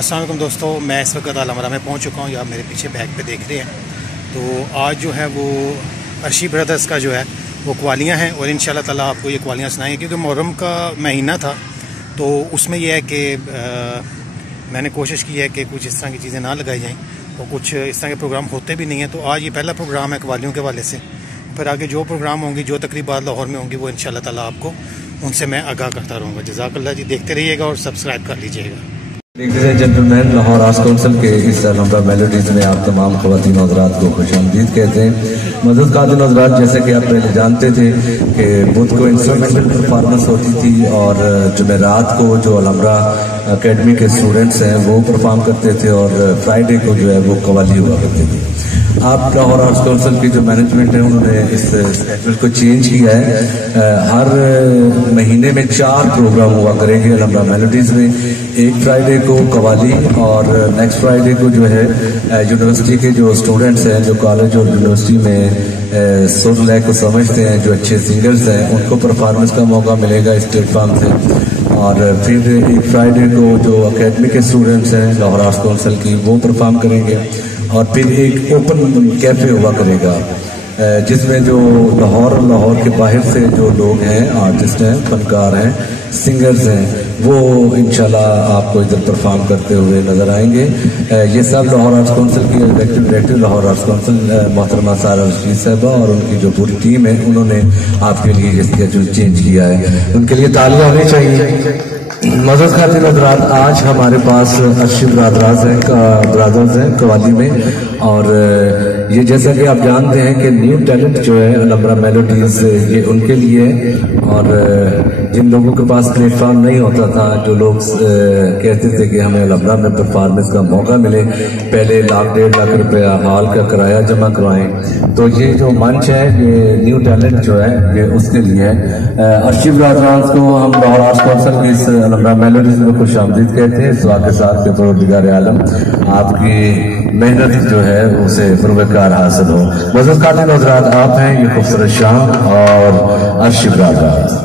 अस्सलाम वालेकुम दोस्तों, मैं इस वक्त अलमरा में पहुंच चुका हूं। या मेरे पीछे बैग पे देख रहे हैं तो आज जो है वो अर्शी ब्रदर्स का जो है वो कवालियाँ हैं और इंशाल्लाह ताला आपको ये कवालियाँ सुनाएंगे क्योंकि मुहर्रम का महीना था। तो उसमें यह है कि मैंने कोशिश की है कि कुछ इस तरह की चीज़ें ना लगाई जाएँ और कुछ इस तरह के प्रोग्राम होते भी नहीं हैं। तो आज ये पहला प्रोग्राम है कवालियों के हवाले से। फिर आगे जो प्रोग्राम होंगी, जो तकरीबात लाहौर में होंगी, वो इंशाल्लाह ताला आपको उनसे मैं आगाह करता रहूँगा। जज़ाकल्लाह जी, देखते रहिएगा और सब्सक्राइब कर लीजिएगा। Ladies and gentleman, Lahore arts council के इस अलमरा मेलोडीज में आप तमाम ख़वातीन हज़रात को खुशामदीद कहते हैं। मज़दूद ख़वातीन हज़रात, जैसे कि आप पहले जानते थे कि बुध को इंस्ट्रूमेंटल परफॉर्मेंस होती थी और जुमेरात को जो अलमरा अकेडमी के स्टूडेंट्स हैं वो परफॉर्म करते थे और फ्राइडे को जो है वो कवाली हुआ करती थी। आप लाहौर आर्ट्स काउंसिल की जो मैनेजमेंट है उन्होंने इस स्केड्यूल को चेंज किया है। हर महीने में 4 प्रोग्राम हुआ करेंगे अलमरा मेलोडीज में। एक फ्राइडे को कवाली और नेक्स्ट फ्राइडे को जो है यूनिवर्सिटी के जो स्टूडेंट्स हैं, जो कॉलेज और यूनिवर्सिटी में सुर लय को समझते हैं, जो अच्छे सिंगर्स हैं, उनको परफॉर्मेंस का मौका मिलेगा इस प्लेटफॉर्म से। और फिर एक फ्राइडे को जो अकेडमी के स्टूडेंट्स हैं लाहौर आर्ट्स काउंसिल की, वो परफॉर्म करेंगे। और फिर एक ओपन कैफे हुआ करेगा जिसमें जो लाहौर के बाहर से जो लोग हैं, आर्टिस्ट हैं, फनकार हैं, सिंगर्स हैं, वो इंशाल्लाह आपको इधर परफॉर्म करते हुए नजर आएंगे। ये सब लाहौर आर्ट्स काउंसिल की executive director Lahore arts council मोहतरमा सारा रशीद साहबा और उनकी जो पूरी टीम है, उन्होंने आपके लिए ये स्केड्यूल चेंज किया है। उनके लिए तालियां होनी चाहिए। मज़दूद ख़वातीन हज़रात, आज हमारे पास अर्शी ब्रदर्स हैं कवाली में। और ये जैसा कि आप जानते हैं कि न्यू टैलेंट जो है अलमरा मेलोडीज, ये उनके लिए, और जिन लोगों के पास प्लेटफॉर्म नहीं होता था, जो लोग कहते थे कि हमें अलमरा में परफॉर्मेंस का मौका मिले, पहले 1.5 लाख रुपया हॉल का किराया जमा करवाएं। तो ये जो मंच है, ये न्यू टैलेंट जो है ये उसके लिए है। अर्शी ब्रदर्स को हम लाहौर आर्ट्स काउंसिल की इस अलमरा मेलोडीज में खुशामदीद कहते हैं। इस दुआ के साथ के परवरदिगार आलम आपकी मेहनत जो है उसे पुरवकार हासिल हो। मज़दूद ख़वातीन हज़रात, आप हैं ये खूबसूरत शाम और अर्शी ब्रदर्स।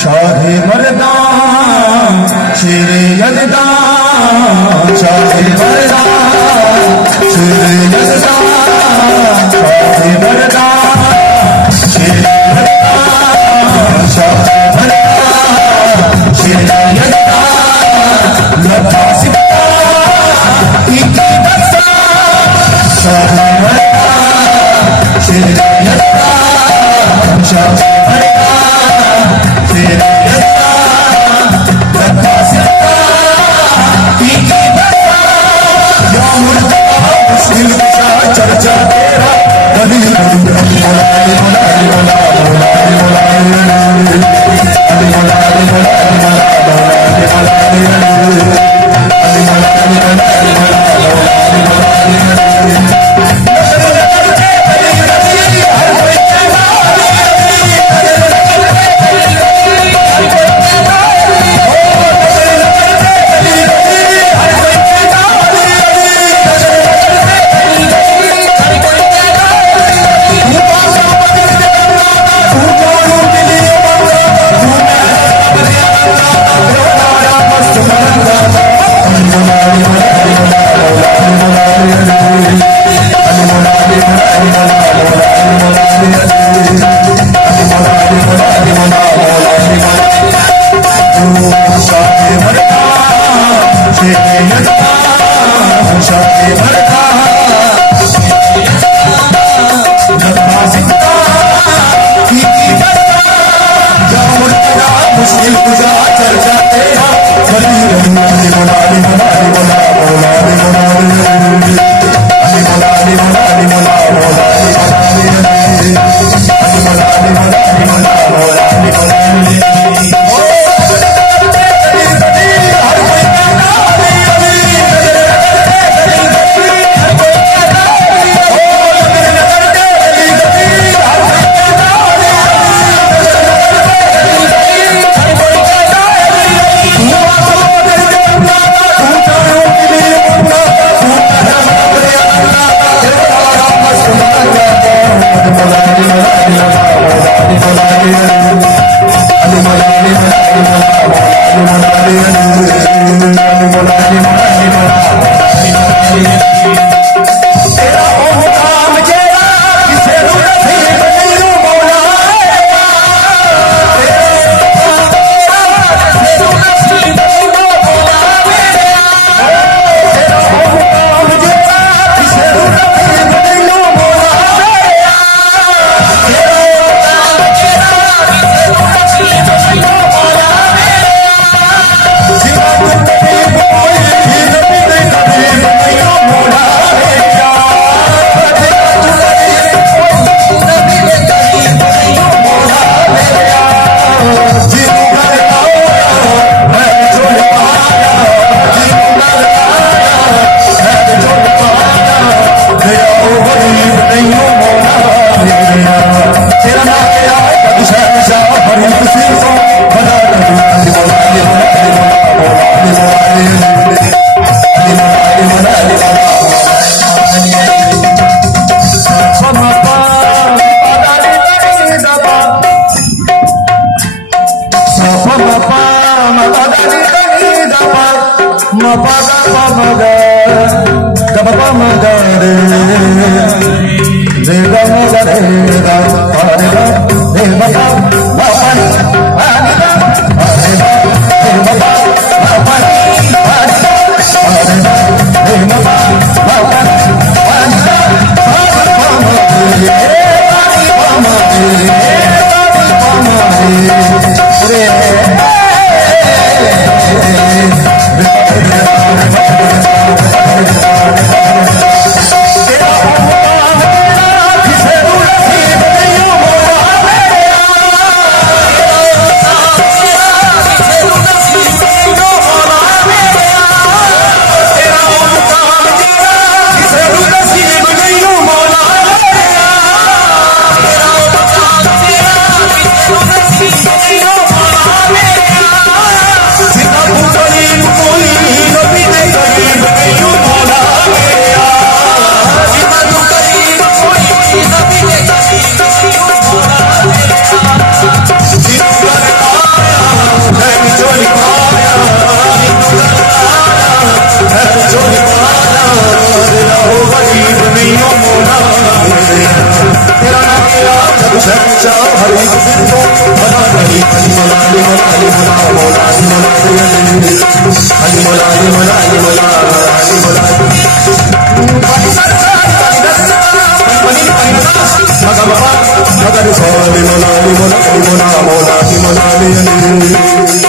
शाहे मर्दां शेरे यज़दां, शाहे मर्दां शेरे यज़दां, शाहे मर्दां शेरे यज़दां, शाहे मर्दां शेरे यज़दां, लता सिता इकी बसा, शाहे मर्दां शेरे यज़दां, शाहे चर्चा तेरा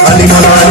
Ali mola